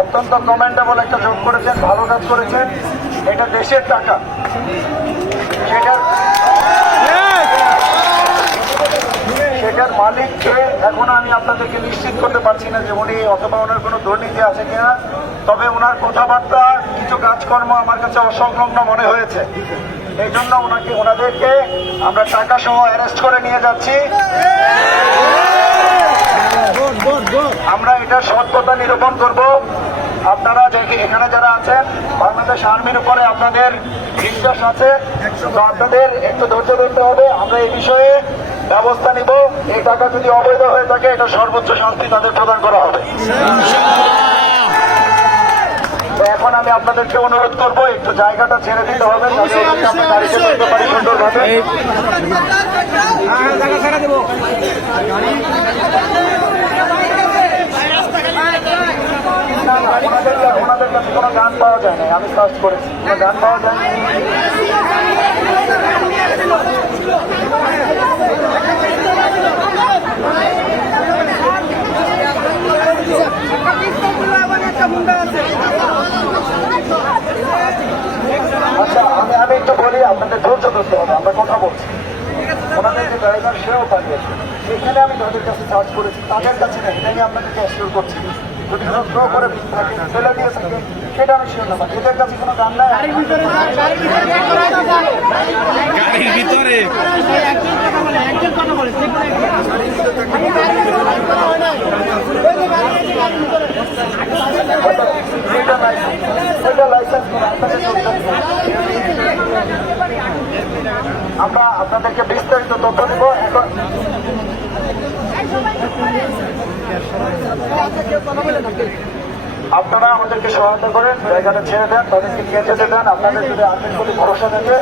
অত্যন্ত কমেন্ডেবল একটা যোগ করেছেন, ভালো কাজ করেছেন। এটা দেশের টাকা, সেটার মালিককে এখন আমি আপনাদেরকে নিশ্চিত করতে পারছি না যে উনি অথবা ওনার কোনো দুর্নীতি আছে কিনা। তবে ওনার কথাবার্তা, কিছু কাজকর্ম আমার কাছে অসংলগ্ন মনে হয়েছে। এই জন্য ওনাদেরকে আমরা টাকা সহ অ্যারেস্ট করে নিয়ে যাচ্ছি। আমরা এটা সত্যতা নিরূপণ করব। আপনারা এখানে যারা আছেন, বাংলাদেশ আর্মির উপরে আপনাদের বিশ্বাস আছে, তো আপনাদের একটু ধৈর্য ধরতে হবে। আমরা এই বিষয়ে ব্যবস্থা নিব। এই টাকা যদি অবৈধ হয়ে থাকে, এটা সর্বোচ্চ শাস্তি তাদের প্রদান করা হবে। তো এখন আমি আপনাদেরকে অনুরোধ করবো, একটু জায়গাটা ছেড়ে দিতে হবে, আমরা গাড়িতে করতে পারি সুন্দরভাবে। ওনাদের কাছে কোনো গান পাওয়া যায় না, আমি সার্চ করেছি, কোনো গান পাওয়া যায় না। আচ্ছা, আমি একটু বলি, আপনাদের ধৈর্য ধরতে হবে, আমরা কথা বলছি। ওনাদের যে ড্রাইভার, সেও পাঠিয়েছে। এখানে আমি যাদের কাছে সার্চ করেছি, তাদের কাছে নেই, এটা আমি আপনাদেরকে অ্যাসিওর করছি। যদি থ্রো করে ফেলে দিয়ে থাকে, সেটা আমি শিওর না। এদের কাছে কোনো গান নাই। আমরা আপনাদেরকে বিস্তারিত তথ্য দেব। এখন আপনারা আমাদেরকে সহায়তা করেন, জায়গাটা ছেড়ে দেন, তাদেরকে নিয়ে যেতে দেন। আপনাদের যদি আর্থিক প্রতি ভরসা থাকে